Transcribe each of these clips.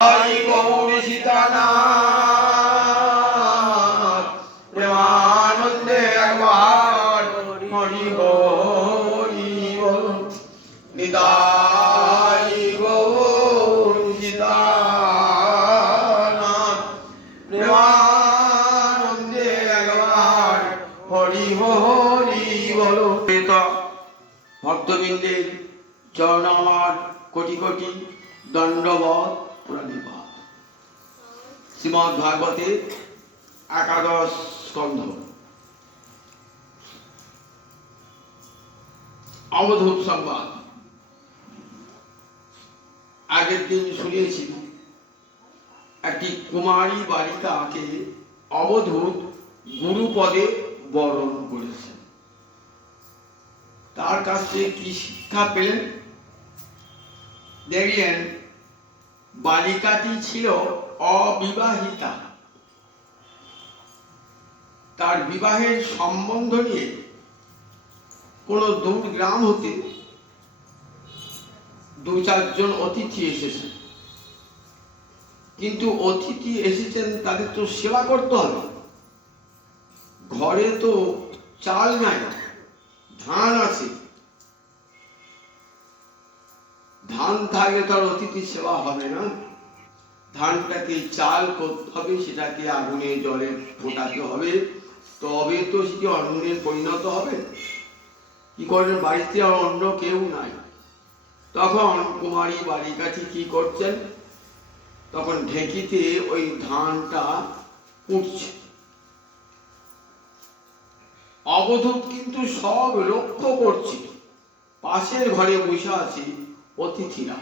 हरि गौर सीतानाथ प्रेमानंदे अखबार हरि हरि बोल निताई गौर सीतानाथ प्रेमानंदे अखबार हरि हरि बोल। भक्तबिंदेर चरण আমার কোটি কোটি दंडवत श्रीमद् भागवते एकादश स्कंध अवधूत संवाद आगे दिन শুনিয়েছি একটি কুমারী বালিকাকে অবধূত গুরুপদে বরণ করেছেন। তার কাছ থেকে কি শিক্ষা পেলেন? দেখলেন বালিকাটি ছিল অবিবাহিতা। তার বিবাহের সম্বন্ধ নিয়ে কোন দূর গ্রাম হতে দু চারজন অতিথি এসেছেন, কিন্তু অতিথি এসেছেন তাদের তো সেবা করতে হবে। ঘরে তো চাল নাই, ধান আছে। ধান থাকলে তার অতিথি সেবা হবে না। ধানটাকে চাল করতে হবে, সেটাকে আগুনে জলে ফোটাতে হবে, তবে তো সেটি অন্নে পরিণত হবে। কি করেন? বাড়িতে আর অন্য কেউ নাই। তখন কুমারী বালিকাটি কি করছেন? তখন ঢেঁকিতে ওই ধানটা কুটছে। অবধূত কিন্তু সব লক্ষ্য করছে। পাশের ঘরে বসে আছে অতিথিরা।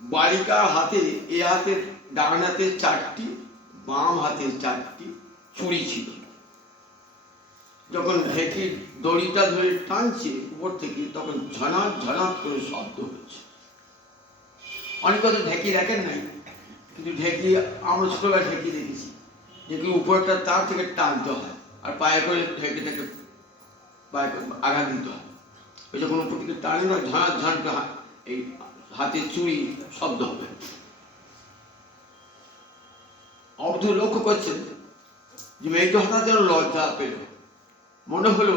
বালিকার হাতে এ হাতে ডান হাতে 4টি, বাম হাতে 4টি চুড়ি ছিল। যখন ঢেঁকির দড়িটা ধরে টানছে উপর থেকে, তখন ঝনাত ঝনাত করে শব্দ হচ্ছে। অনেক কথা ঢেঁকি দেখেন নাই, কিন্তু ঢেঁকি আমরা ছোটবেলায় ঢেঁকি দেখেছি। ঢেঁকি উপরটা তার থেকে টানতে হয়, আর পায়ে করে ঢেঁকিটাকে পায়ে আঘাত দিতে হয়। ওই যখন উপর থেকে টানে না, ঝাঁট ঝাঁটটা এই হাতের চুড়ি শব্দ হবে। অবধূ লক্ষ্য করছেন যে মেয়েটা হঠাৎ যেন লজ্জা পেল। মনে হলো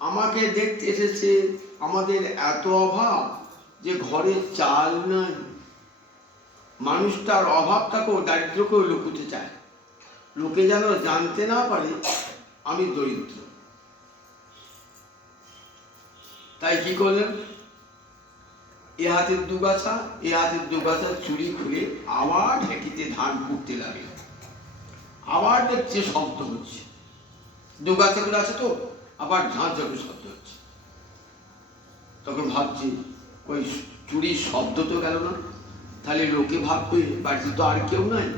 আমাকে দেখতে এসেছে, আমাদের এত অভাব যে ঘরে চাল নাই। মানুষটার অভাবটাকেও দারিদ্রকেও লুকুতে চায়, লোকে যেন জানতে না পারে আমি দরিদ্র। তাই কি করলেন? এ হাতের দুগাছা এ হাতের দুগাছা চুরি খুলে আবার ঢেঁকিতে ধান কুটতে লাগে। আবার দেখছে শব্দ হচ্ছে, দুগাছাগুলো আছে তো, আবার ঝাঁঝ ঝাঁঝ শব্দ হচ্ছে। তখন ভাবছি ওই চুরির শব্দ তো গেল না, তাহলে লোকে ভাববে বাড়িতে তো আর কেউ নাই।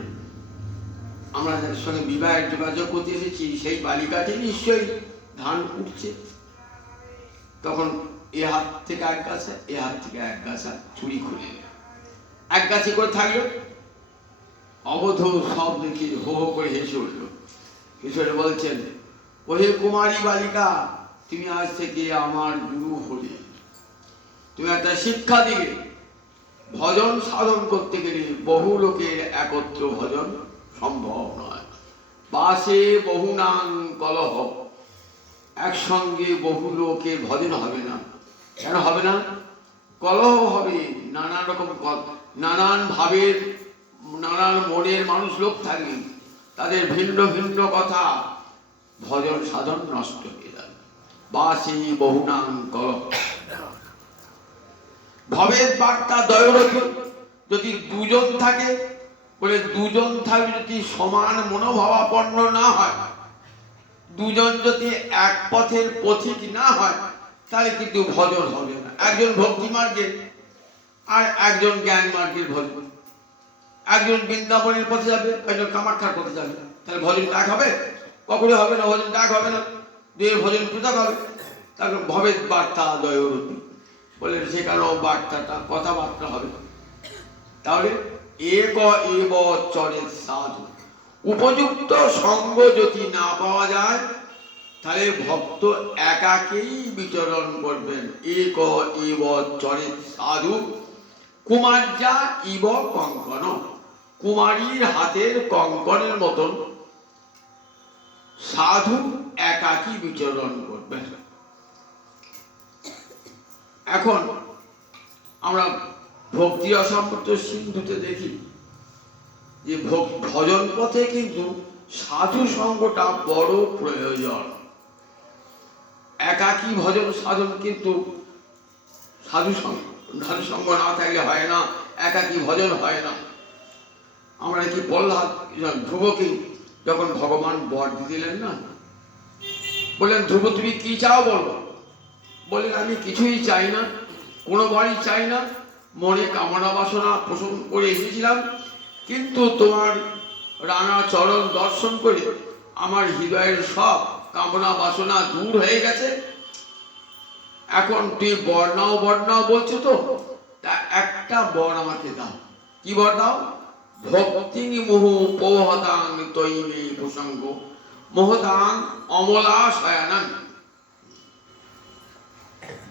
আমরা যাদের সঙ্গে বিবাহের যোগাযোগ করতে এসেছি সেই বালিকাটি নিশ্চয়ই ধান কুটছে। তখন এ হাত থেকে এক গাছা, এ হাত থেকে এক গাছা চুরি খুলে এক গাছে করে থাকলো। অবধূত সব দেখে হো হো করে হেসে উঠলো। হেসে বলছেন, ওহে কুমারী বালিকা, তুমি আজ থেকে আমার গুরু হলে। তুমি একটা শিক্ষা দিলে, ভজন সাধন করতে গেলে বহু লোকের একত্র ভজন সম্ভব নয়। বাসে বহু নাম কলহ, একসঙ্গে বহু লোকের ভজন হবে না। কেন হবে না? কলহ হবে, নানান রকম নানান ভাবের নানান মনের মানুষ লোক থাকবে, তাদের ভিন্ন ভিন্ন কথা, ভজন সাধন নষ্ট হয়ে যাবে। বাসি বহু নাম কলহ। ভবের বার্তা দয়রথ, যদি দুজন থাকে বলে দুজন থাকলে যদি সমান মনোভাবাপন্ন না হয়, দুজন যদি এক পথের পথিক না হয়, তাহলে কিন্তু ভজন হবে না। একজন ভক্তি মার্গের আর একজন জ্ঞান মার্গের ভজন। একজন বৃন্দাবনের পথে যাবে, একজন কামাখ্যার পথে যাবে, তাহলে ভজন ডাক হবে? কখনো হবে না, ভজন ডাক হবে না, দুই ভজন পৃথক হবে। তারপর ভবের বার্তা দয়রতি বলে সেখানেও বার্তাটা কথাবার্তা হবে। তাহলে এক এব চরে সাধু, উপযুক্ত সঙ্গ যদি না পাওয়া যায়, তাহলে ভক্ত একাকেই বিচরণ করবেন। এক এব চরে সাধু, কুমার্যা ইব কঙ্কন, কুমারীর হাতের কঙ্কনের মতন সাধু একাকী বিচরণ করবে। এখন আমরা ভক্তি অসম্পূর্ণ সিন্ধুতে দেখি যে ভজন পথে কিন্তু সাধু সঙ্গটা বড় প্রয়োজন। একাকী ভজন সাধন কিন্তু সাধু সঙ্গ না থাকলে হয় না, একাকী ভজন হয় না। আমরা কি প্রহ্লাদ ধ্রুবকে যখন ভগবান বর দিলেন না, বললেন ধ্রুব তুমি কি চাও বলো। বললেন আমি কিছুই চাই না, কোনো বাড়ি চাই না, মনে কামনা বাসনা পোষণ করে এসেছিলাম, কিন্তু তোমার রাঙা চরণ দর্শন করে আমার হৃদয়ের সব কামনা বাসনা দূর হয়ে গেছে। এখন তুই বর্ণাও বর্ণাও বলছো তো, তা একটা বর আমাকে দাও। কি বর দাও? ভক্তি মোহ পৌহতাং তৈমে প্রসঙ্গ মোহতাং অমলা শয়ানাং।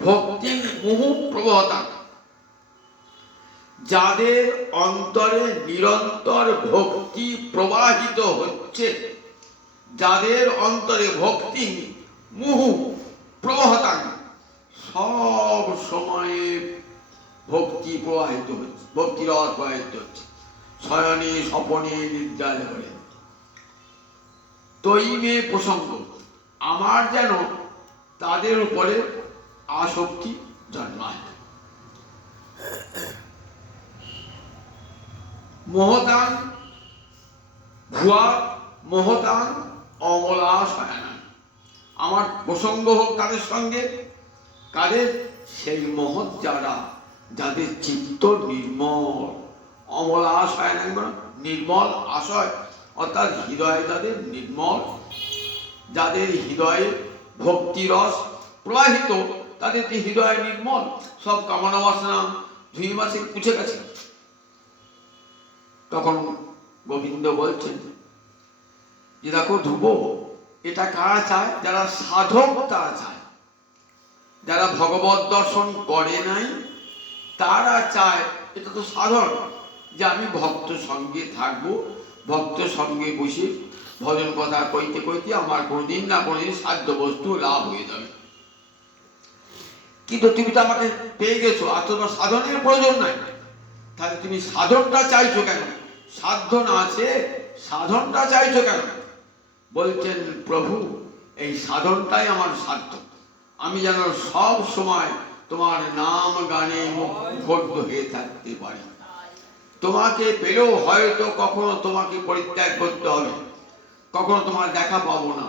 ভক্তি মোহ প্রবহতাং, যাদের অন্তরে নিরন্তর ভক্তি প্রবাহিত হচ্ছে, যাদের অন্তরে ভক্তি মুহু প্রবহতাং, সব সময়ে ভক্তি প্রবাহিত হচ্ছে, ভক্তির রস প্রবাহিত হচ্ছে, শয়নে স্বপনে নিদ্রায় করে। তৈমে প্রসঙ্গ, আমার যেন তাদের উপরে আসক্তি জন্মায়। মোহতাং ভুয়া মোহতাং অমলা শয়ানাং, আমার প্রসঙ্গ হোক কাদের সঙ্গে? কাদের? সেই মহৎ যারা, যাদের চিত্ত নির্মল। অমলা শয়ানাং নির্মল আশয়, অর্থাৎ হৃদয়ে যাদের নির্মল, যাদের হৃদয়ে ভক্তিরস প্রবাহিত, তাদের হৃদয় নির্মল, সব কামনা বাসনা ধুই মাসে পুছে গেছে। তখন গোবিন্দ বলছেন যে দেখো ধ্রুব, এটা কারা চায়? যারা সাধক তারা চায়, যারা ভগবত দর্শন করে নাই তারা চায়। এটা তো সাধারণ যে আমি ভক্ত সঙ্গে থাকবো, ভক্ত সঙ্গে বসে ভজন কথা কইতে কইতে আমার কোনোদিন না কোনোদিন সাধ্য বস্তু লাভ হয়ে যাবে। কিন্তু তুমি তো আমাকে পেয়ে গেছো, আর তোমার সাধনের প্রয়োজন নাই, তাহলে তুমি সাধনটা চাইছো কেন? সাধন আছে, সাধনটা চাইছো কেন? বলছেন প্রভু, এই সাধনটাই আমার সাধ্য। আমি যেন সব সময় তোমার নাম গানে মুগ্ধ হয়ে থাকতে পারি। তোমাকে পেলেও হয়তো কখনো তোমাকে পরিত্যাগ করতে হবে, কখনো তোমার দেখা পাবো না,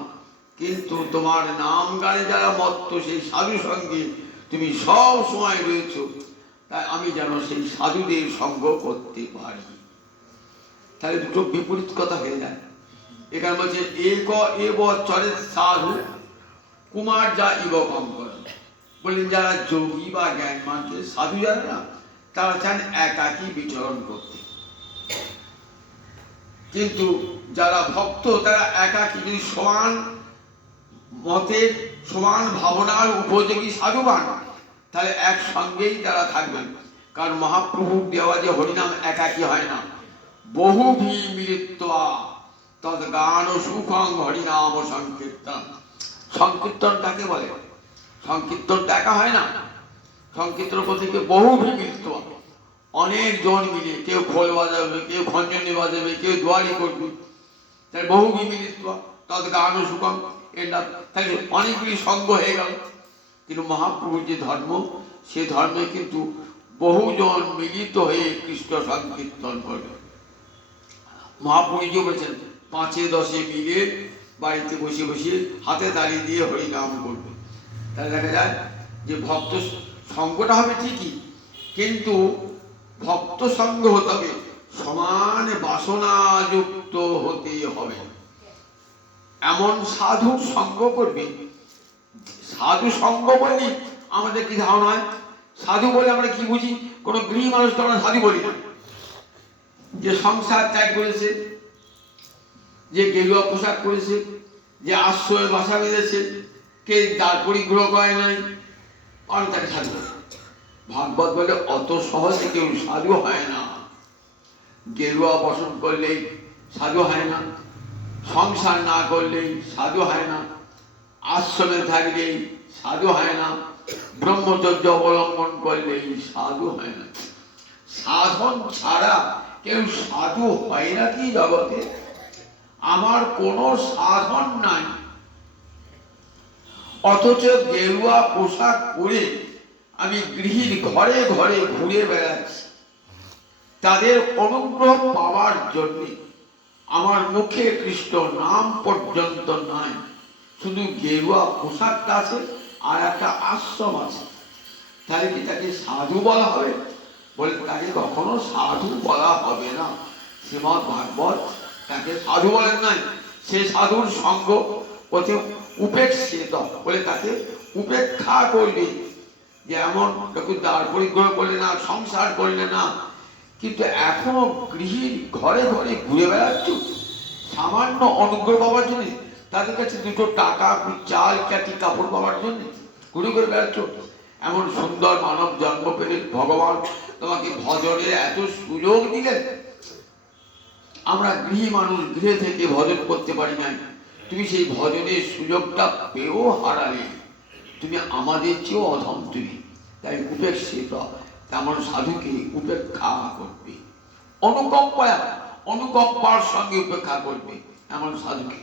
কিন্তু তোমার নাম গানে যারা মত্ত সেই সাধু সঙ্গে তুমি সব সময় রয়েছ, তাই আমি যেন সেই সাধুদের সঙ্গ করতে পারি। তাহলে দুটো বিপরীত কথা হয়ে যায়। এখানে বলছে এক এব চরেত সাধু কুমার যা ইব কঙ্কন। বললেন যারা যোগী বা জ্ঞান মানছে সাধু যারা না, তারা চান একাকী বিচরণ করতে, কিন্তু যারা ভক্ত তারা একাকী, যদি সমান মতের সমান ভাবনার উপযোগী সাধুবান, তাহলে একসঙ্গেই তারা থাকবেন। কারণ মহাপ্রভুর দেওয়া যে হরিনাম একাকী হয় না, বহু ভি মিলিত্বা তদ গান সুখং হরিনাম সংকীর্তন। সংকীর্তন কাকে বলে? সংকীর্তনটা একা হয় না, সংকীর্তন বলতে বহু ভি মিলিত্বা, অনেক জন মিলে, কেউ খোল বাজাবে, কেউ খঞ্জনি বাজাবে, কেউ দোয়ারি করবে, তাই বহু ভি মিলিত্বা তদ গান সুখং। এটা তাই অনেকগুলি সঙ্গ হয়ে গেল। কিন্তু মহাপ্রভুর যে ধর্ম, সে ধর্মে কিন্তু বহুজন মিলিত হয়ে কৃষ্ণ সংকীর্তন করবে। মহাপ্রভু যে বলেছেন 5-10 মিলে বাড়িতে বসে বসে হাতে তালি দিয়ে হরিনাম করবে। তাহলে দেখা যায় যে ভক্ত সঙ্গটা হবে ঠিকই, কিন্তু ভক্ত সঙ্গ হতে হবে, সমান বাসনাযুক্ত হতে হবে। এমন সাধু সঙ্গ করবে। সাধু সঙ্গ বললে আমাদের কি ধারণা হয়? সাধু বলে আমরা কি বুঝি? কোনো গৃহী মানুষ তো আমরা সাধু বলি না। যে সংসার ত্যাগ করেছে, যে গেরুয়া পোশাক করেছে, যে আশ্রয় বাসা বেঁধেছে, কে তার পরিগ্রহ করে নাই, অনেক তাকে সাধু বলে। ভাগবত বলে অত সহজে কেউ সাধু হয় না। গেরুয়া বসন করলেই সাধু হয় না, সংসার না করলেই সাধু হয় না, আশ্রমে থাকলেই সাধু হয় না, ব্রহ্মচর্য অবলম্বন করলেই সাধু হয় না। সাধন ছাড়া কেউ সাধু হয় না কি জগতে? আমার কোনো সাধন নাই, অথচ গেরুয়া পোশাক পরে আমি গৃহীর ঘরে ঘরে ঘুরে বেড়াচ্ছি তাদের অনুগ্রহ পাওয়ার জন্য। আমার মুখে কৃষ্ণ নাম পর্যন্ত নাই, শুধু গেরুয়া পোশাকটা আছে আর একটা আশ্রম আছে। তাহলে কি তাকে সাধু বলা হবে? বলে তাকে কখনো সাধু বলা হবে না। শ্রীমদ্ ভাগবত তাকে সাধু বলেন নাই। সে সাধুর সঙ্গ অতি উপেক্ষিত বলে তাকে উপেক্ষা করবে। যে এমন দ্বার পরিগ্রহ করলে না, সংসার করলে না, কিন্তু এখনো গৃহীর ঘরে ঘরে ঘুরে বেড়াচ্ছ সামান্য অনুগ্রহ পাওয়ার জন্য। তাদের কাছে দুটো টাকা, চাল, ক্যাটি, কাপড় পাওয়ার জন্য ঘুরে ঘুরে বেড়াচ্ছ। এমন সুন্দর মানব জন্ম পেলে ভগবান তোমাকে ভজনের এত সুযোগ দিলেন। আমরা গৃহী মানুষ, গৃহে থেকে ভজন করতে পারি নাই, তুমি সেই ভজনের সুযোগটা পেয়েও হারালে। তুমি আমাদের চেয়েও অধম তুমি, তাই উপেক্ষিত। তেমন সাধুকে উপেক্ষা করবে, অনুকম্পার সঙ্গে উপেক্ষা করবে এমন সাধুকে।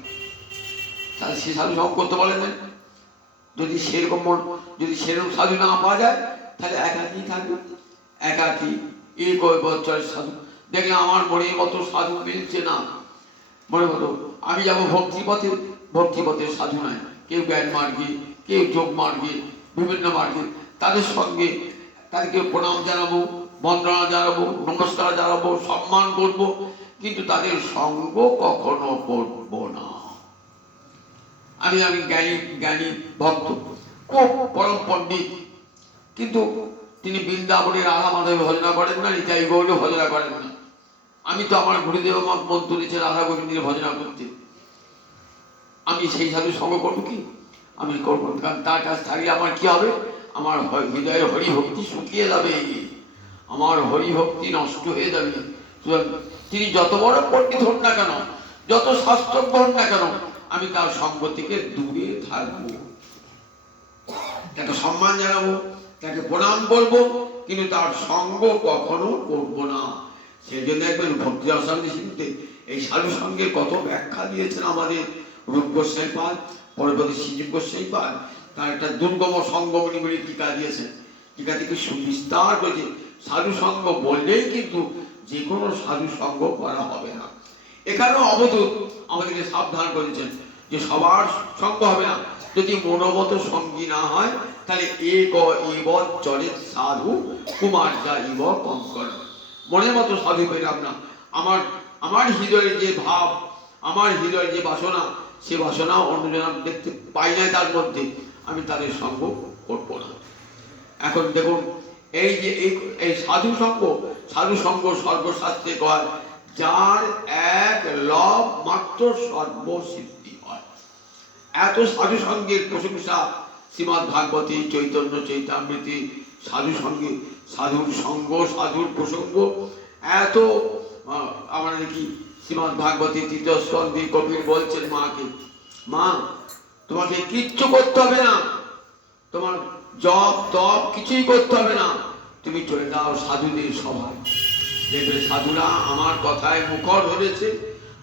তাহলে সে সাধু সঙ্গ করতে বলে না। যদি সেরকম সাধু না পাওয়া যায় তাহলে একাকি থাকবে, একাকি এক বছরের সাধু। দেখলে আমার মনের মতো সাধু মিলছে না, মনে হতো আমি যাবো ভক্তিপথের সাধু নয়। কেউ জ্ঞান মার্গে, কেউ যোগ মার্গে, বিভিন্ন মার্গে, তাদের সঙ্গে তাদেরকে প্রণাম জানাবো, বন্দনা জানাবো, নমস্কার জানাবো, সম্মান করবো, কিন্তু তাদের সঙ্গ কখনো করবো না। আমি জ্ঞানী ভক্ত, খুব পরম পণ্ডিত, কিন্তু তিনি বৃন্দাবনে রাধা মাধবে ভজনা করেন না, নিতাই গৌরে ভজনা করেন না। আমি তো আমার গুরুদেব আমার মন তুলেছে রাধা গোবিন্দের ভজনা করতে, আমি সেই সাধু সঙ্গ করবো কি? আমি করবো, কারণ তার কাছে থাকলে আমার কি হবে? আমার হৃদয়ের হরিভক্তি শুকিয়ে যাবে, আমার হরিভক্তি নষ্ট হয়ে যাবে। তিনি যত বড় পণ্ডিত হন না কেন, যত শাস্ত্রজ্ঞ হন না কেন, আমি তার সঙ্গ থেকে দূরে থাকবো। তাকে সম্মান জানাবো, তাকে প্রণাম করবো, কিন্তু তার সঙ্গ কখনো করবো না। সেই জন্য একবার ভক্তিদাস সিংহতে এই সাধু সঙ্গের কত ব্যাখ্যা দিয়েছেন আমাদের রূপ গোস্বাই পাদ, পরবর্তী শ্রীজীব গোস্বাই পাদ। তার একটা দুর্গম সঙ্গমণি বলে টিকা দিয়েছেন। টিকা থেকে সুবিস্তার করেছে সাধু সঙ্গ বললেই কিন্তু যে কোনো সাধু সঙ্গ করা হবে না। এখানেও অবধূত আমাদেরকে সাবধান করেছেন যে সবার সঙ্গ হবে না। যদি মনোমত সঙ্গী না হয় তাহলে এক ইব চলে সাধু কুমার যা ইব কঙ্কর। মনের মতো সাধু পেলাম না, আমার হৃদয়ের যে ভাব, আমার হৃদয়ের যে বাসনা, সে বাসনা অন্যজন দেখতে পাই নাই তার মধ্যে, আমি তাদের সঙ্গ করবো না। এখন দেখুন এই যে এই সাধু সঙ্গ সর্বশাস্ত্রে কয় যার এক লব মাত্র সর্বসিদ্ধি হয়। এত সাধু সঙ্গের প্রশংসা শ্রীমদ্ ভাগবতী, চৈতন্য চৈতামৃতি, সাধু সঙ্গে সাধুর সঙ্গ, সাধুর প্রসঙ্গ এত। আমরা দেখি শ্রীমদ্ ভাগবতী তৃতীয় স্কন্ধে কপিল বলছেন মাকে, মা তোমাকে কিচ্ছু করতে হবে না, তোমার জপ তপ কিছুই করতে হবে না, তুমি চলে যাও সাধুদের সভায়, দেখবে সাধুরা আমার কথায় মুখর হয়েছে,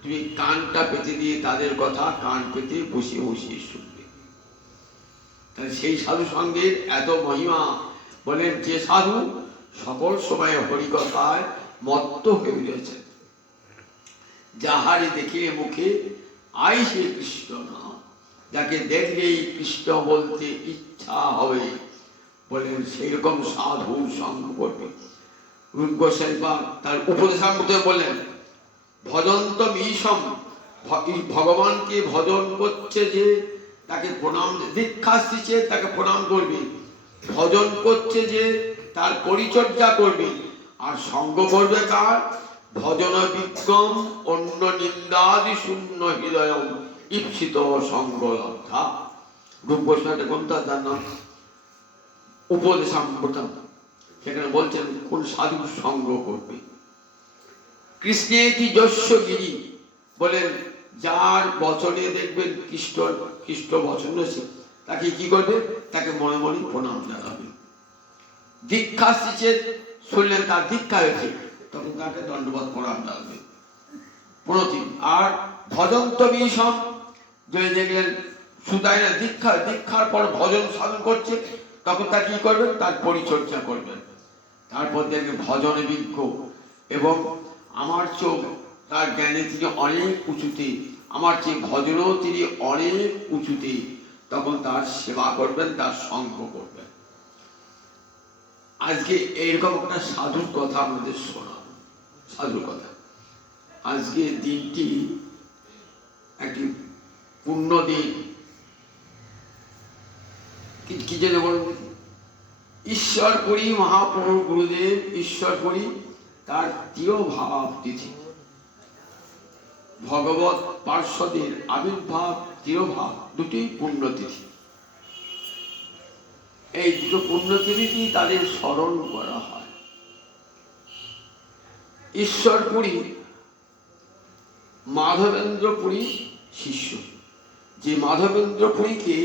তুমি কানটা পেতে দিয়ে তাদের কথা কান পেতে বসে বসে শুনবে। তাহলে সেই সাধু সঙ্গের এত মহিমা। বলেন যে সাধু সকল সময় হরিকথায় মত্ত হয়ে রয়েছে, যাহারে দেখে মুখে আইসে কৃষ্ণ নাম, যাকে দেখলেই কৃষ্ণ বলতে ইচ্ছা হবে, বলেন সেইরকম সাধু সঙ্গ করবে। রূপ গোস্বাই তার উপদেশামৃতে বললেন ভজন্ত ঈশম, ভগবানকে ভজন করছে যে তাকে প্রণাম, দীক্ষা দিচ্ছে তাকে প্রণাম করবে, ভজন করছে যে তার পরিচর্যা করবে, আর সঙ্গ করবে কার? ভজন বিক্রম অন্য নিন্দাদি শূন্য হৃদয় ঈপ্সিত সঙ্গ লব্ধা। রূপ গোস্বাই গ্রন্থ, তার নাম উপদেশামৃত। সেখানে বলছেন কোন সাধুর সঙ্গ করবে। কৃষ্ণেতি যস্য গিরি বলেন, যার বচনে দেখবেন কৃষ্ণ বচন রয়েছে, তাকে কি করবে? তাকে মনে মনে প্রণাম জানাবে। দীক্ষা শিখের শুনলেন তার দীক্ষা হয়েছে, তখন তাকে দণ্ডবত প্রণাম জানাবে। প্রণতি। আর ভজন্ত বিষম যদি দেখলেন সুতায় না দীক্ষার পর ভজন সাধন করছে, তখন তার কি করবেন? তার পরিচর্যা করবেন। তারপর দেখবেন ভজনে বিজ্ঞ এবং আমার চোখ তার জ্ঞানে তিনি অনেক উঁচুতে, আমার চেয়ে ভজনও তিনি অনেক উঁচুতে, তখন তার সেবা করবেন, তার সঙ্গ করবেন। আজকে এইরকম একটা সাধুর কথা আমাদের শোনা, সাধুর কথা। আজকে দিনটি একটি পূর্ণ দিন। কি জন্য বলুন? ঈশ্বরপুরী মহাপ্রভু গুরুদেব ঈশ্বরপুরী তার তিরোভাব তিথি, ভগবত পার্শ্বদের আবির্ভাব তিরোভাব, দুটি পুণ্যতিথি। এই দুটো পুণ্যতিথি তাদের স্মরণ করা হয়। ঈশ্বরপুরী মাধবেন্দ্রপুরী শিষ্য, যে মাধবেন্দ্রপুরীকে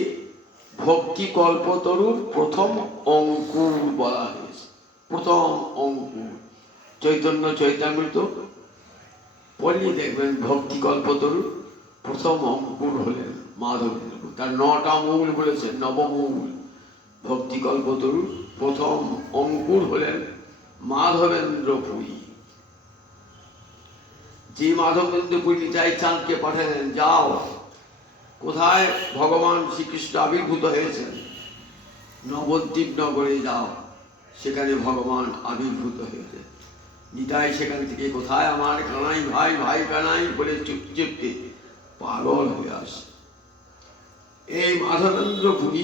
ভক্তি কল্পতরুর প্রথম অঙ্কুর বলা হয়েছে। প্রথম অঙ্কুর চৈতন্য চৈতামৃত পড়িয়ে দেখবেন, ভক্তি কল্পতরুর প্রথম অঙ্কুর হলেন মাধবেন্দ্র। তার 9টা মূল বলেছেন, নবমূল। ভক্তি কল্পতরুর প্রথম অঙ্কুর হলেন মাধবেন্দ্রপুরী। যে মাধবেন্দ্রপুরী যাই চাঁদকে পাঠালেন, যাও কোথায় ভগবান শ্রীকৃষ্ণ আবির্ভূত হয়েছেন, নবদ্বীপ নগরে যাও, সেখানে ভগবান আবির্ভূত হয়েছে। নিতাই সেখান থেকে কোথায় আমার কানাই ভাই, ভাই কানাই বলে চুপটি চুপটি পাগল হয়ে আসে। এই মাধবেন্দ্রপুরী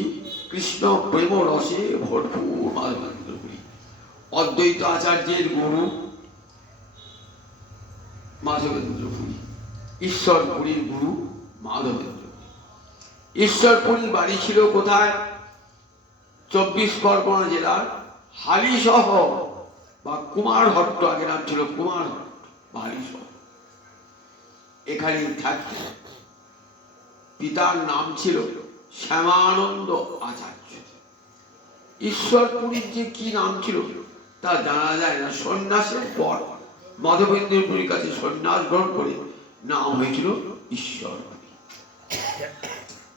কৃষ্ণ প্রেম রসে ভরপুর মাধবেন্দ্রপুরী, অদ্বৈত আচার্যের গুরু মাধবেন্দ্রপুরী, ঈশ্বরপুরীর গুরু মাধবেন্দ্র। ঈশ্বরপুরীর বাড়ি ছিল কোথায়? 24 পরগনা জেলার হালিশহর বা কুমারহট্ট, আগে নাম ছিল কুমারহট্ট, হালিশহর। এখানে থাকতেন। পিতার নাম ছিল শ্যামানন্দ আচার্য। ঈশ্বরপুরীর যে কি নাম ছিল তা জানা যায় না। সন্ন্যাসের পর মাধবেন্দ্রপুরীর কাছে সন্ন্যাস গ্রহণ করে নাম হয়েছিল ঈশ্বরপুরী।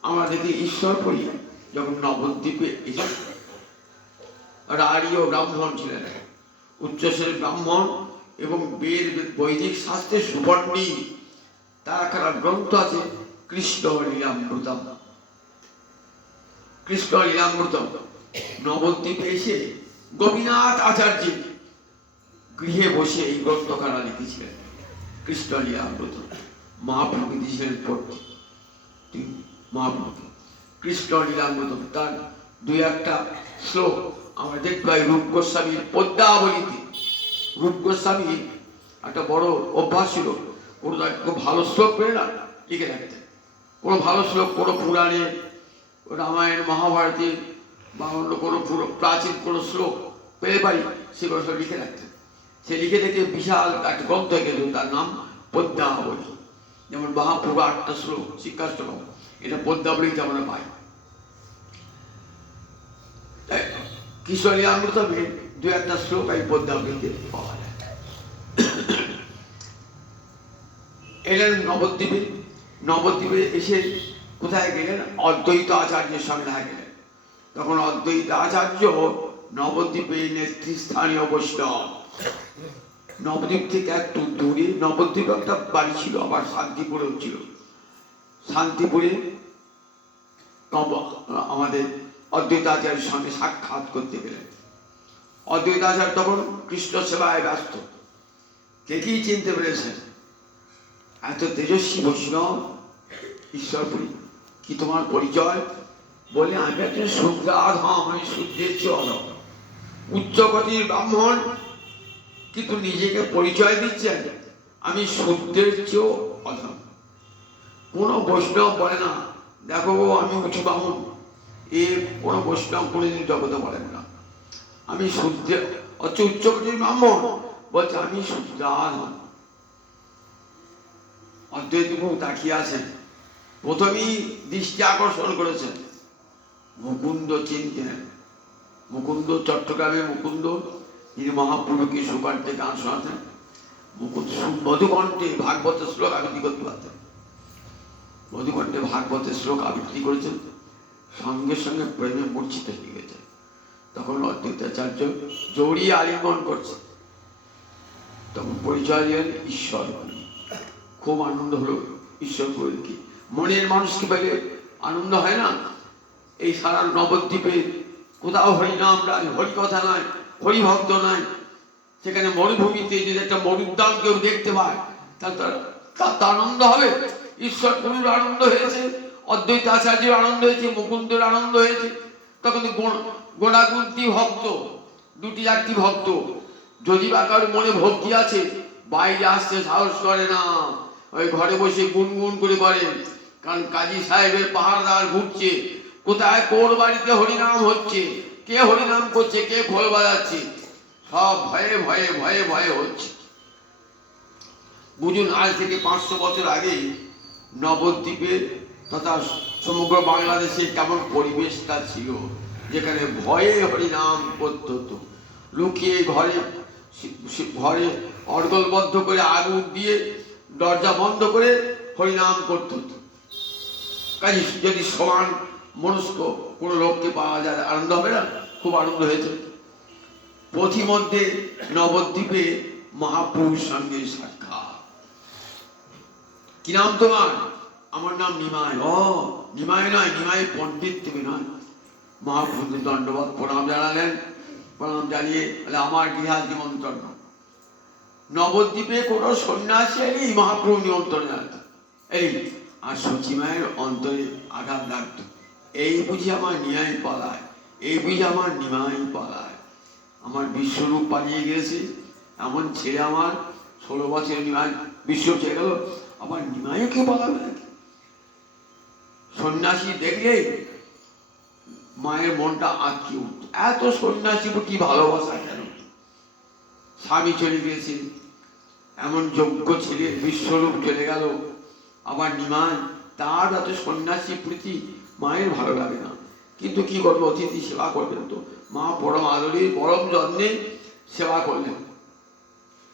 আমরা দেখি ঈশ্বরপুরী যখন নবদ্বীপে এসে, আর্য ব্রাহ্মণ ছিলেন, উচ্চশ্রেণীর ব্রাহ্মণ এবং বেদ বৈদিক শাস্ত্রের সুবর্ণী। তার একটা গ্রন্থ আছে কৃষ্ণ লীলামৃতম। কৃষ্ণ লীলামৃতম নবদ্বীপে এসে গোপীনাথ আচার্য গৃহে বসে এই গ্রন্থখানা লিখেছিলেন, কৃষ্ণ লীলামৃতম। মহাপ্রভু দিয়েছিলেন পড়তে, মহাপ্রভু কৃষ্ণ লীলামৃতম। তার 2-1টা শ্লোক আমরা দেখতে পাই রূপ গোস্বামীর পদ্মাবলীতে। রূপ গোস্বামীর একটা বড় অভ্যাস ছিল, কোনো খুব ভালো শ্লোক পেলে না লিখে রাখতেন। কোনো ভালো শ্লোক, কোনো পুরাণে, রামায়ণ মহাভারতে বা অন্য কোনো প্রাচীন কোনো শ্লোক পেলে পারি, সেগুলো সব লিখে রাখতেন। সে লিখে থেকে বিশাল একটা গ্রন্থ হয়ে গেল, তার নাম পদ্মাবলী। যেমন মহাপ্রভু 8টা শ্লোক শিক্ষাষ্টক, এটা পদ্মাবলীতে আমরা পাই। কৃষ্ণ লীলামৃতমে 2-1টা শ্লোক এই পদ্মাবলীতে পাওয়া যায়। এলেন নবদ্বীপে। নবদ্বীপে এসে কোথায় গেলেন? অদ্বৈত আচার্যের সঙ্গে দেখা গেলেন। তখন অদ্বৈত আচার্য নবদ্বীপে নেতৃস্থানীয় বৈষ্ণব। নবদ্বীপ থেকে একটু দূরে নবদ্বীপে একটা বাড়ি ছিল, আবার শান্তিপুরেও ছিল। শান্তিপুরে আমাদের অদ্বৈত আচার্যের সঙ্গে সাক্ষাৎ করতে গেলেন। অদ্বৈত আচার্য তখন কৃষ্ণ সেবায় ব্যস্ত। দেখেই চিনতে পেরেছেন, এত তেজস্বী বৈষ্ণব ঈশ্বরপুরী, কি তোমার পরিচয়? বলে, আমি একজন শুদ্ধাধম, আমি শুদ্ধের চেয়ে অধম। উচ্চকোটির ব্রাহ্মণ, কিন্তু নিজেকে পরিচয় দিচ্ছেন আমি শুদ্ধের চেয়েও অধম। কোনো বৈষ্ণব বলে না দেখো আমি উঁচু ব্রাহ্মণ, এ কোনো বৈষ্ণব কোনোদিন জগতে বলেন না। আমি শুদ্ধ হচ্ছে উচ্চকোটির ব্রাহ্মণ, বলছে আমি শুদ্ধার। অদ্বৈত প্রভু তাকিয়ে আছেন, প্রথমেই দৃষ্টি আকর্ষণ করেছেন, মুকুন্দ চিনতেন। মুকুন্দ চট্টগ্রামে মুকুন্দ, তিনি মহাপ্রভুকে সুকণ্ঠে গান শোনাতেন। মুকুন্দ মধুকণ্ঠে ভাগবতের শ্লোক আবৃত্তি করতে পারতেন, মধুকণ্ঠে ভাগবতের শ্লোক আবৃত্তি করেছেন, সঙ্গে সঙ্গে প্রেমে মূর্ছিত হয়ে গেছে। তখন অদ্বৈতাচার্য জড়িয়ে আলিঙ্গন করছে, তখন পরিচয় দিলেন ঈশ্বর। খুব আনন্দ হলো। ঈশ্বর বলেন কি, মনের মানুষকে পেলে আনন্দ হয় না? এই সারা নবদ্বীপে কোথাও হরিনাম নাই, হরিকথা নাই, হরিভক্ত নাই। সেখানে মরুভূমিতে যদি একটা মরুদ্যান কেউ দেখতে পায়, তার আনন্দ হবে। ঈশ্বর পুরুর আনন্দ হয়েছে, অদ্বৈত আচার্যের আনন্দ হয়েছে, মুকুন্দের আনন্দ হয়েছে। তখন গোড়াগুন্তি ভক্ত, দুটি চারটি ভক্ত, যদি বা কারোর মনে ভক্তি আছে, বাইরে আসতে সাহস করে না, ওই ঘরে বসে গুনগুন করে পারেন। কারণ কাজী সাহেবের পাহাড়দার ঘুরছে, কোথায় কোর বাড়িতে হরিনাম হচ্ছে, কে হরিনাম করছে, কে খোল বাজাচ্ছে, সব ভয়ে ভয়ে ভয়ে ভয়ে হচ্ছে। বুঝুন, আজ থেকে 500 বছর আগে নবদ্বীপে তথা সমগ্র বাংলাদেশে কেমন পরিবেশটা ছিল, যেখানে ভয়ে হরিনাম করতে হতো। লুকিয়ে ঘরে ঘরে অর্গলবদ্ধ করে আগুন দিয়ে দরজা বন্ধ করে হরিনাম করতে হতো। কাজে যদি সমান মনস্ক কোনো লোককে পাওয়া যায়, আনন্দ হবে না? খুব আনন্দ হয়েছে। পথিমধ্যে নবদ্বীপে মহাপুরুষ সঙ্গে সাক্ষাৎ। কি নাম তোমার? আমার নাম নিমাই। ও নিমাই নয়, নিমাই পণ্ডিত তুমি নয়। মহাপুরুষের দণ্ডবত প্রণাম জানালেন। প্রণাম জানিয়ে আমার গৃহাজ নিমন্ত্রণ। নবদ্বীপে কোনো সন্ন্যাসী এলেই মহাপ্রভু নিমন্ত্রণ জানাত। এই আর সচিমায়ের অন্তরে আঘাত লাগত, এই বুঝি আমার নিমাই পালায়, এই বুঝি আমার নিমাই পালায়। আমার বিশ্বরূপ পালিয়ে গেছে, এমন ছেলে আমার 16 বছরের নিমাই বিশ্ব ছেড়ে গেল, আমার নিমাইকে পালাবে নাকি? সন্ন্যাসী দেখলে মায়ের মনটা আটকে উঠত। এত সন্ন্যাসী কি ভালোবাসা কেন? স্বামী চলে গিয়েছে, এমন যোগ্য ছেলে বিশ্বরূপ চলে গেল, আবার নিমাই, তার এত সন্ন্যাসী প্রীতি মায়ের ভালো লাগে না। কিন্তু কি করবো, অতিথি সেবা করবেন তো। মা পরম আদরে পরম যত্নে সেবা করলেন।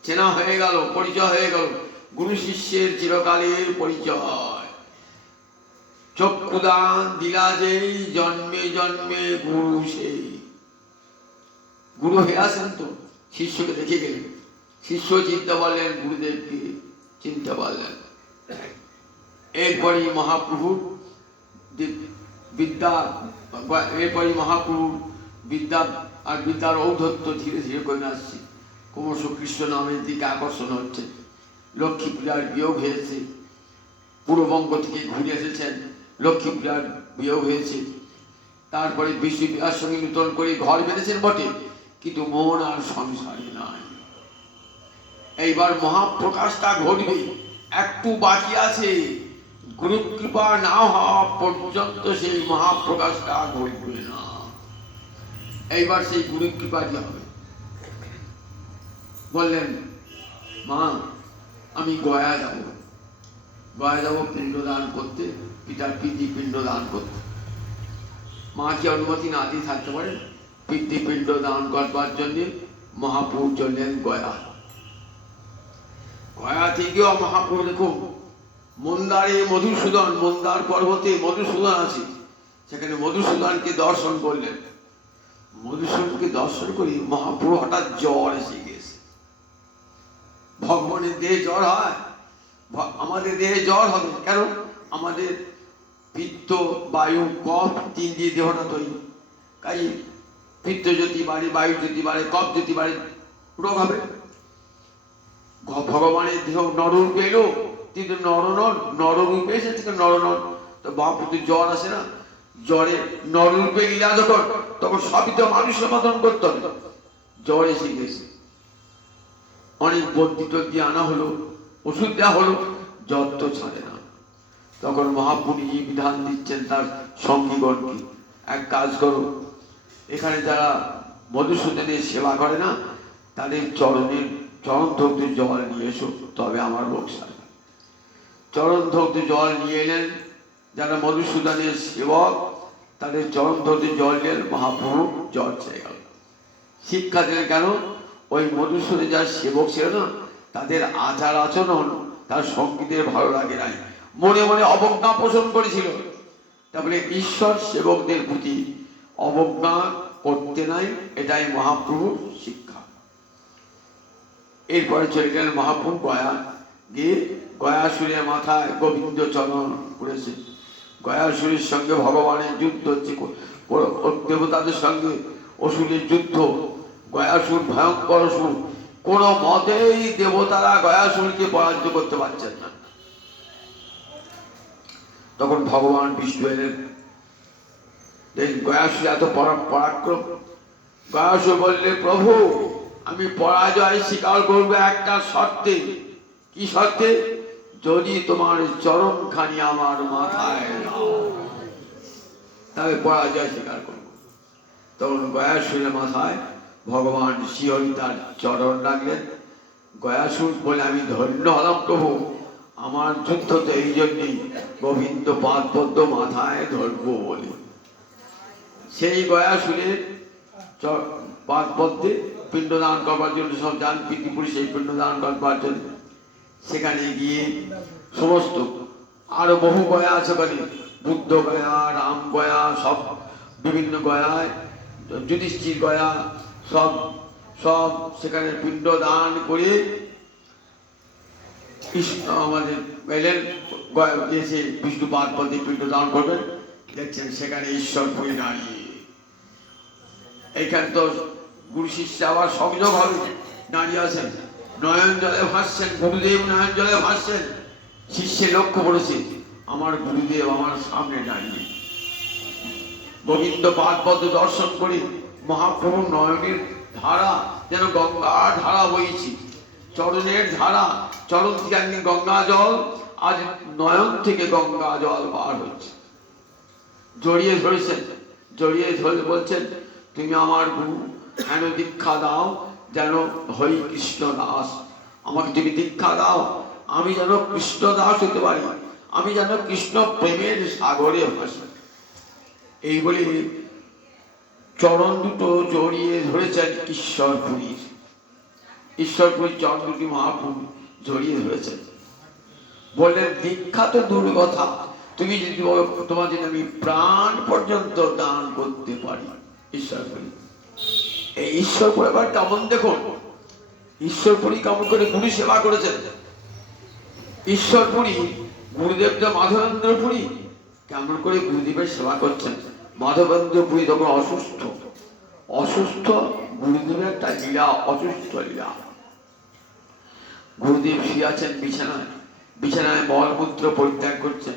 চেনা হয়ে গেল, পরিচয় হয়ে গেল, গুরু শিষ্যের চিরকালের পরিচয়। চক্ষুদান দিলা যেই, জন্মে জন্মে গুরু সেই। গুরু হয়ে আসেন তো, শিষ্যকে দেখে গেলেন, শিষ্য চিনতে পারলেন, গুরুদেবকে চিনতে পারলেন। এরপরই মহাপ্রভুর বিদ্যা, এরপরই মহাপ্রভুর বিদ্যা আর বিদ্যার ঔদ্ধত্য ধীরে ধীরে কমে আসছে। ক্রমশ কৃষ্ণ নামের দিকে আকর্ষণ হচ্ছে। লক্ষ্মী পূজার বিয়োগ হয়েছে, পূর্ববঙ্গ থেকে ঘুরে এসেছেন, লক্ষ্মী পূজার বিয়োগ হয়েছে। তারপরে বিশ্ববিদ্যার সঙ্গে নূতন করে ঘর বেঁধেছেন বটে, কিন্তু মন আর সংসারে নাই। এইবার মহাপ্রকাশটা ঘটবে, একটু বাকি আছে। গুরু কৃপা না হওয়া পর্যন্ত সেই মহাপ্রকাশটা ঘটবে না। এইবার সেই গুরু কৃপাটি হবে। বললেন, মা আমি গয়া যাব, গয়া যাব পিণ্ডদান করতে, পিতার পিতৃপিণ্ড দান করতে। মা কি অনুমতি না দিয়ে থাকতে পারেন? পিতৃপিণ্ড দান করবার জন্য মহাপ্রভু চললেন গয়া। গয়া থেকেও মহাপ্রভু দেখুন, মন্দারে মধুসূদন, মন্দার পর্বতে মধুসূদন আছে, সেখানে মধুসূদনকে দর্শন করলেন। মধুসূদনকে দর্শন করি মহাপ্রভু হঠাৎ জ্বর এসে গেছে। ভগবানের দেহে জ্বর হয়, আমাদের দেহে জ্বর হবে কেন? আমাদের পিত্ত, বায়ু, কফ 3 দিয়ে দেহটা তৈরি। কাজে পিত্ত যদি বাড়ে, বায়ু যদি বাড়ে, কফ যদি বাড়ে, রোগ হবে। ভগবানের দেহ নররূপে এলো, কিন্তু নররূপে এসে থেকে নরনর, তো মহাপ্রভুর জ্বর আসে না? জ্বরে নররূপে গিলা তখন সবই তো মানুষের মতন করতে হবে। জ্বর এসে গেছে, অনেক বদ্যিত দিয়ে আনা হলো, ওষুধ দেওয়া হলো, জ্বর তো ছাড়ে না। তখন মহাপ্রভু বিধান দিচ্ছেন তার সঙ্গীগণকে, এক কাজ করো, এখানে যারা মধুসূদনের সেবা করে না, তাদের চরণ ধৌত জল নিয়ে এসো, তবে আমার রোগ সারবে। চরণ ধৌত জল নিয়ে এলেন যারা মধুসূদনের সেবক, তাদের চরণ ধৌত জল নিয়ে মহাপ্রভু জ্বর ছেড়ে গেল। শিক্ষা দিলেন কেন? ওই মধুসূদনের যারা সেবক ছিল না, তাদের আচার আচরণ তার সঙ্গীতের ভালো লাগে নাই, মনে মনে অবজ্ঞা পোষণ করেছিল। তারপরে ঈশ্বর সেবকদের প্রতি অবজ্ঞা করতে নাই, এটাই মহাপ্রভুর শিক্ষা। এরপরে চলে গেলেন মহাপ্রভু গয়া, গিয়ে গয়াসুরের মাথায় গোবিন্দ চরণ করেছে। গয়াসুরের সঙ্গে ভগবানের যুদ্ধ হচ্ছে, দেবতাদের সঙ্গে অসুরের যুদ্ধ। গয়াসুর ভয়ঙ্কর অসুর, কোন মতেই দেবতারা গয়াসুরকে পরাজিত করতে পারছেন না। তখন ভগবান বিষ্ণু এলেন, গয়াসুর এত পরাক্রম। গয়াসুর বললে, প্রভু আমি পরাজয় স্বীকার করবো একটা শর্তে। কি শর্তে? যদি তোমার চরণখানি আমার মাথায় দাও, তবে পরাজয় স্বীকার করবো। তখন গয়াসুরের মাথায় ভগবান শ্রীহরি তার চরণ রাখলেন। গয়াসুর বলে, আমি ধন্য হলাম প্রভু, আমার যুদ্ধ তো এই জন্যই গোবিন্দ পাদ পদ্ম মাথায় ধরবো বলে। সেই গয়াসুরের পাদ পদ্মে পিণ্ডদান করবার জন্য সব যান, পিতৃপুরুষ সেই পিণ্ডদান করবার জন্য সেখানে গিয়ে সমস্ত আরো বহু গয়া আছে, বলে বুদ্ধ গয়া, রাম গয়া, সব বিভিন্ন গয়ায়, যুধিষ্ঠির গয়া, সব সব সেখানে পিণ্ডদান করে কৃষ্ণ আমাদের এলেন, এসে বিষ্ণু পাদ পদ্মে পিণ্ডদান করবেন। দেখছেন সেখানে ঈশ্বরপুরী দাঁড়িয়ে। এইখানে তো গুরু শিষ্য আবার সংযোগ হবে, দাঁড়িয়ে আছেন, নয়ন জলে ভাসছেন, গুরুদেব নয়ন জলে ভাসছেন। শিষ্যে লক্ষ্য করেছে, আমার গুরুদেব আমার সামনে দাঁড়িয়ে। গোবিন্দ পাদ পদ্ম দর্শন করে মহাপ্রভু নয়নের ধারা যেন গঙ্গার ধারা বইছে, চরণের ধারা, চরণ থেকে গঙ্গা জল, আজ নয়ন থেকে গঙ্গা জল বার হচ্ছে। জড়িয়ে ধরেছেন, জড়িয়ে ধরে বলছেন, তুমি আমার গুরু, কেন দীক্ষা দাও যেন হই কৃষ্ণ দাস। আমাকে তুমি দীক্ষা দাও, আমি যেন কৃষ্ণ দাস হতে পারি, আমি যেন কৃষ্ণ প্রেমের সাগরে ভাসি। এই বলে চরণ দুটো জড়িয়ে ধরেছেন ঈশ্বরপুরীর। ঈশ্বরপুরীর চরণ দুটি মহাপ্রভু জড়িয়ে ধরেছেন, বললেন, দীক্ষা তো দূর কথা, তুমি যদি তোমার যদি আমি প্রাণ পর্যন্ত দান করতে পারি। ঈশ্বরপুরী, এই ঈশ্বরপুর এবার কেমন দেখুন, ঈশ্বরপুরী কেমন করে গুরু সেবা করেছেন। ঈশ্বরপুরী গুরুদেবটা মাধবেন্দ্রপুরী কেমন করে গুরুদেবের সেবা করছেন। মাধবেন্দ্রপুরী তখন অসুস্থ, অসুস্থ গুরুদেবের একটা লীলা, অসুস্থ লীলা। গুরুদেব শুয়ে আছেন বিছানায়, বিছানায় মলমূত্র পরিত্যাগ করছেন।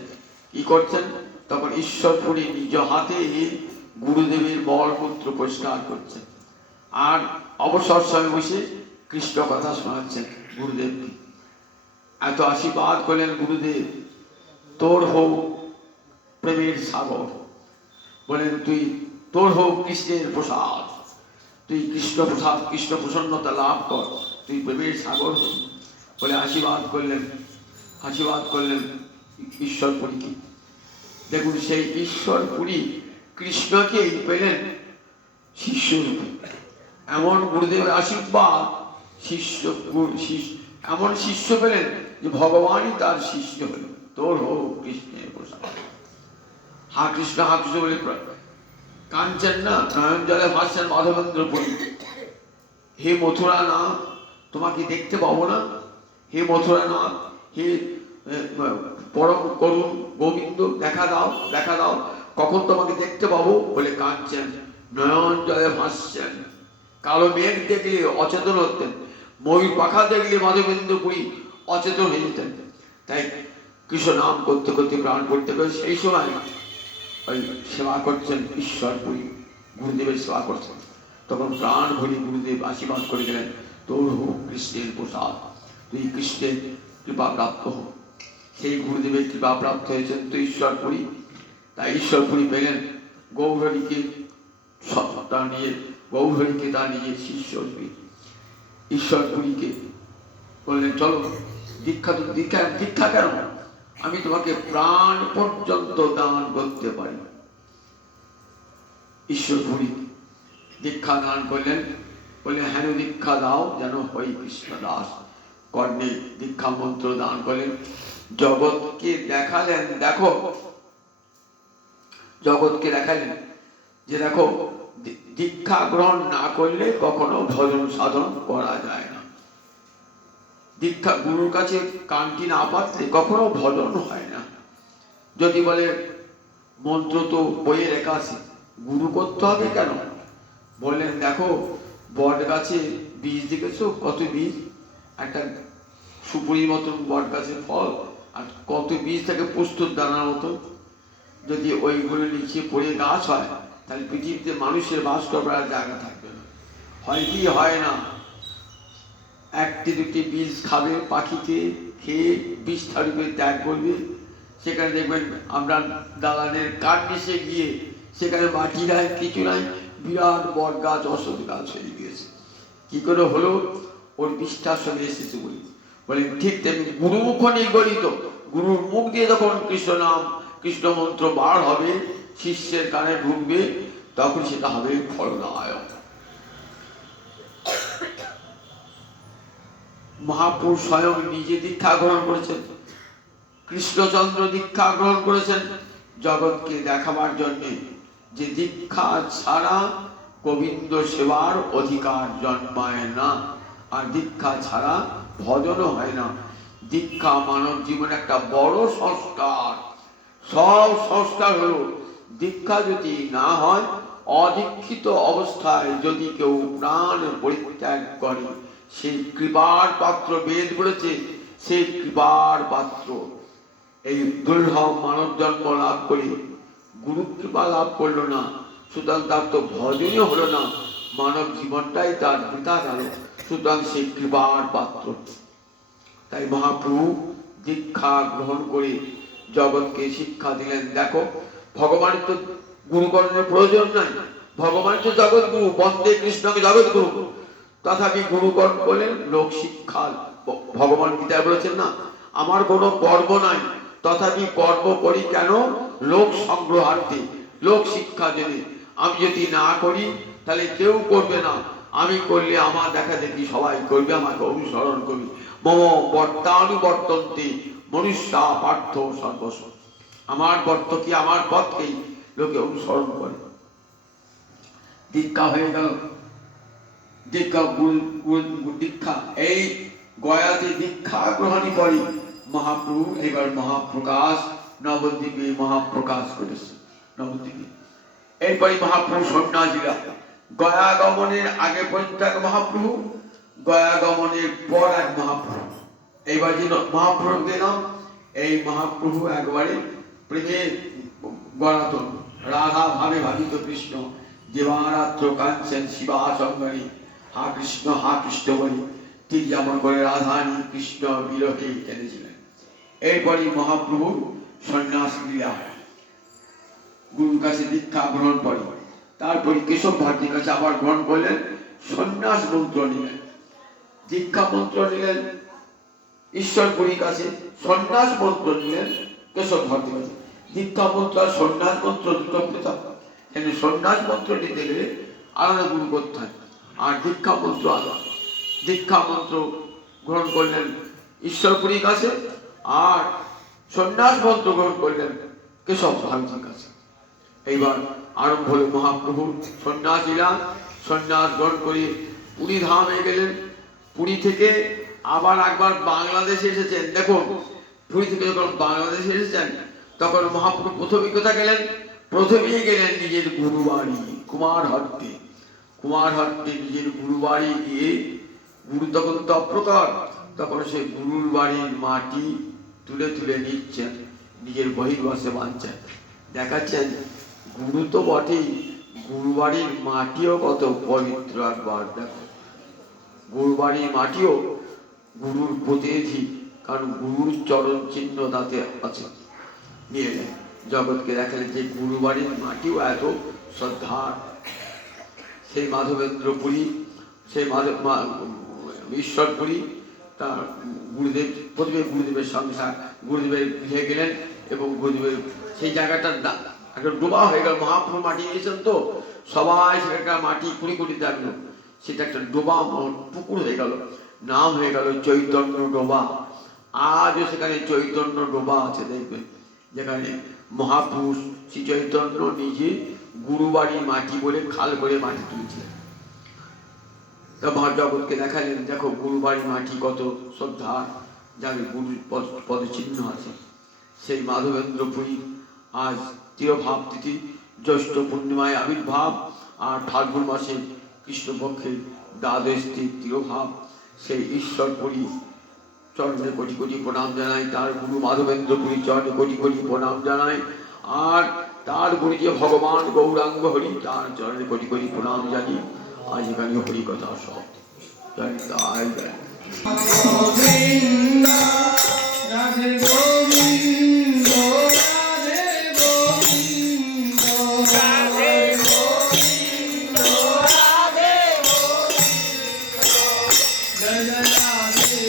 কি করছেন? তখন ঈশ্বরপুরী নিজ হাতে গুরুদেবের মলমূত্র পরিষ্কার করছেন, আর অবসর সময় বসে কৃষ্ণ কথা শোনাচ্ছেন গুরুদেব। এত আশীর্বাদ করলেন গুরুদেব, তোর হোক প্রেমের সাগর, বলেন তুই তোর হোক কৃষ্ণের প্রসাদ, তুই কৃষ্ণ প্রসাদ, কৃষ্ণ প্রসন্নতা লাভ কর, তুই প্রেমের সাগর বলে আশীর্বাদ করলেন। আশীর্বাদ করলেন ঈশ্বরপুরীকে। দেখুন সেই ঈশ্বরপুরী কৃষ্ণকেই পেলেন শিষ্যরূপে। এমন গুরুদেবের আশীর্বাদ, শিষ্য এমন শিষ্য পেলেন যে ভগবানই তার শিষ্য হলেন। তোর হোক কৃষ্ণের প্রসাদ। হা কৃষ্ণ, হা কৃষ্ণ বলে কাঞ্চন না নয়ন জলে ভাসছেন মাধবেন্দ্রপুরী। হে মথুরা না, তোমাকে দেখতে পাবো না। হে মথুরা না, হে পরম করুণ গোবিন্দ, দেখা দাও, দেখা দাও, কখন তোমাকে দেখতে পাবো বলে কাঁদছেন, নয়ন জলে ভাসছেন। কালো মেঘ দেখলে অচেতন হতেন, ময়ূর পাখা দেখলে মাধবেন্দ্রপুরী অচেতন হয়ে যেতেন। তাই কৃষ্ণ নাম করতে করতে প্রাণ করতে করতে সেই সময় ওই সেবা করছেন ঈশ্বরপুরী, গুরুদেবের সেবা করছেন। তখন প্রাণ ভরি গুরুদেব আশীর্বাদ করে গেলেন, তোর হোক কৃষ্ণের প্রসাদ, তুই কৃষ্ণের কৃপা প্রাপ্ত হোক। সেই গুরুদেবের কৃপা প্রাপ্ত হয়েছেন তো ঈশ্বরপুরী। তাই ঈশ্বরপুরী পেলেন গৌরহরিকে, তা নিয়ে গৌরহরিকে তার নিজের শিষ্য। ঈশ্বরপুরীকে বললেন চলো দীক্ষা তো দীক্ষা দীক্ষা কেন, আমি তোমাকে প্রাণ পর্যন্ত দান করতে পারি। ঈশ্বরপুরী দীক্ষা দান করলেন, বললেন হেন দীক্ষা দাও যেন হই কৃষ্ণ দাস। কর্ণে দীক্ষা মন্ত্র দান করলেন, জগৎকে দেখালেন, দেখো জগৎকে দেখালেন যে দেখো দীক্ষা গ্রহণ না করলে কখনো ভজন সাধন করা যায় না। দীক্ষা গুরুর কাছে কানটি না পাতলে কখনো ভজন হয় না। যদি বলে মন্ত্র তো বইয়ে লেখা আছে, গুরু করতে হবে কেন? বললেন দেখো বট গাছে বীজ দেখেছো, কত বীজ, একটা সুপুরির মতন বট গাছের ফল, আর কত বীজ থাকে প্রস্তুত দানার মতন। যদি ওইগুলো নিচে পড়ে গাছ হয় তাহলে পৃথিবীতে মানুষের বাস করার জায়গা থাকবে না। হয় কি হয় না, একটি দুটি বীজ খাবে পাখিতে, খেয়ে বিষ রূপে ত্যাগ করবে। সেখানে দেখবেন আমরা দালানের কাঠ মিশে গিয়ে সেখানে মাটি নাই, কিছু নাই, বিরাট বট গাছ অশ্বত্থ গাছ হয়ে গিয়েছে। কি করে হলো? ওর বিশ্বাস সঙ্গে এসেছে বলি। বলে ঠিক তেমনি গুরুমুখ নিগড়িত, গুরুর মুখ দিয়ে যখন কৃষ্ণ নাম কৃষ্ণ মন্ত্র বার হবে, শিষ্যের কানে ঢুকবে, তখন সেটা হবে ফলদায়ক। মহাপুরুষ স্বয়ং নিজে দীক্ষা গ্রহণ করেছেন, কৃষ্ণচন্দ্র দীক্ষা গ্রহণ করেছেন জগৎকে দেখাবার জন্য যে দীক্ষা ছাড়া গোবিন্দ সেবার অধিকার জন্মায় না, আর দীক্ষা ছাড়া ভজনও হয় না। দীক্ষা মানব জীবনে একটা বড় সংস্কার। সব সংস্কার হলো, দীক্ষা যদি না হয়, অদীক্ষিত অবস্থায় যদি কেউ প্রাণ পরিত্যাগ করে, সেই কৃপার পাত্র, বেদ বলেছে সেই কৃপার পাত্র। এই দুর্লভ মানব জন্ম লাভ করে গুরু কৃপা লাভ করলো না, সুতরাং তার তো ভজনই হলো না, মানব জীবনটাই তার বৃথা গেল। সুতরাং সেই কৃপার পাত্র। তাই মহাপ্রভু দীক্ষা গ্রহণ করে জগৎকে শিক্ষা দিলেন, দেখো ভগবানের তো গুরুকরণের প্রয়োজন নাই, ভগবান তো জগৎ গুরু, বন্দে কৃষ্ণকে জগৎ গুরু। তথাপি গুরুকরণ করলেন লোক শিক্ষা। ভগবান গীতায় বলেছেন না, আমার কোনো কর্ম নাই, তথাপি কর্ম করি কেন? লোক সংগ্রহার্থে, লোক শিক্ষা জন্য। আমি যদি না করি তাহলে কেউ করবে না, আমি করলে আমার দেখা দেখি সবাই করবে, আমাকে অনুসরণ করবে। মম বর্তানুবর্তন্তে মনুষ্যা পার্থ সর্বস্ব। আমার বর্ত কি, আমার পথকেই লোকে অনুসরণ করে। দীক্ষা হয়ে গেল, দীক্ষা দীক্ষা এই গয়াতে দীক্ষা গ্রহণই করে মহাপ্রভু এবার মহাপ্রকাশ নবদ্বীপে মহাপ্রকাশ করেছে। নবদ্বীপে এরপরে মহাপ্রভু সন্ন্যাসীরা গয়া গমনের আগে পর্যন্ত এক মহাপ্রভু, গয়া গমনের পর এক মহাপ্রভু। এইবার যে মহাপ্রভুকে নাম, এই মহাপ্রভু একবারে প্রেমে গড়াতন, রাধা ভাবে ভাবিত কৃষ্ণ, দেবারাত্র কাঞ্চন শিবা সঙ্গরী, হা কৃষ্ণ বলি ঠিক যেমন করে রাধানী কৃষ্ণ বিরহে কেঁদেছিলেন। এরপরে মহাপ্রভু সন্ন্যাস লীলা, গুরুর কাছে দীক্ষা গ্রহণ করে, তারপরে কেশব ভারতীর কাছে আবার গ্রহণ করলেন, সন্ন্যাস মন্ত্র নিলেন, দীক্ষা মন্ত্র নিলেন ঈশ্বরপুরীর কাছে, সন্ন্যাস মন্ত্র নিলেন কেশব ভারতীর কাছে। দীক্ষা মন্ত্র আর সন্ন্যাস মন্ত্র দুটো পৃথক। সন্ন্যাস মন্ত্র নিতে গেলে আলাদা গুরু করতে হয়, আর দীক্ষা মন্ত্র আলাদা। দীক্ষা মন্ত্র গ্রহণ করলেন ঈশ্বরপুরীর কাছে, আর সন্ন্যাস মন্ত্র গ্রহণ করলেন কেশব ভারতীর কাছে। এইবার আরম্ভ হল মহাপ্রভুর সন্ন্যাস লীলা। সন্ন্যাস গ্রহণ করে পুরী ধামে গেলেন। পুরী থেকে আবার একবার বাংলাদেশে এসেছেন। দেখুন, পুরী থেকে যখন বাংলাদেশে এসেছেন তখন মহাপ্রভু প্রথমে কোথা গেলেন? প্রথমেই গেলেন নিজের গুরুবাড়ি কুমারহট্টে। কুমারহট্টে নিজের গুরুবাড়ি গিয়ে, গুরু তখন তপ্রকর, তখন সে গুরুর বাড়ির মাটি তুলে তুলে নিচ্ছেন, নিজের বহির্বাসে বাঁধছেন, দেখাচ্ছেন গুরু তো বটেই, গুরু বাড়ির মাটিও কত পবিত্র। একবার দেখো, গুরু বাড়ির মাটিও গুরুর প্রতিনিধি, কারণ গুরুর চরণ চিহ্ন তাতে আছে। নিয়ে যায় জগৎকে দেখালেন যে গুরু বাড়ির মাটিও এত শ্রদ্ধার। সেই মাধবেন্দ্রপুরী, সেই ঈশ্বরপুরী তার গুরুদেব, প্রথমে গুরুদেবের সংসার, গুরুদেবের গৃহে গেলেন এবং গুরুদেবের সেই জায়গাটার একটা ডোবা হয়ে গেল। মহাপ্রভু মাটি নিয়েছেন তো সবাই সেখানকার মাটি কুড়ি কুড়ি দেখলো, সেটা একটা ডোবা পুকুর হয়ে গেল, নাম হয়ে গেল চৈতন্য ডোবা। আজও সেখানে চৈতন্য ডোবা আছে, দেখবেন, যেখানে মহাপুরুষ শ্রী চৈতন্য নিজে গুরুবাড়ির মাটি বলে খাল করে মাটি তুলছিলেন। তা জগৎকে দেখালেন, দেখো গুরুবাড়ির মাটি কত শ্রদ্ধা, যাদের গুরুর পদচিহ্ন আছে। সেই মাধবেন্দ্রপুরী আজ তিরোভাব তিথি, জ্যৈষ্ঠ পূর্ণিমায় আবির্ভাব, আর ফাল্গুন মাসে কৃষ্ণপক্ষের দ্বাদশ তিরোভাব। সেই ঈশ্বরপুরী চরণে কোটি কোটি প্রণাম জানাই, তার গুরু মাধবেন্দ্রপুরী চরণে কোটি কোটি প্রণাম জানাই, আর তার গুরু যে ভগবান গৌরাঙ্গ হরি, তার চরণে কোটি কোটি প্রণাম জানি। আজ এখানে হরি কথা সব জানি, তাই জানি। রাধে গোবিন্দ, রাধে গোবিন্দ, রাধে গোবিন্দ, রাধে গোবিন্দ, জয় জয় রাধে।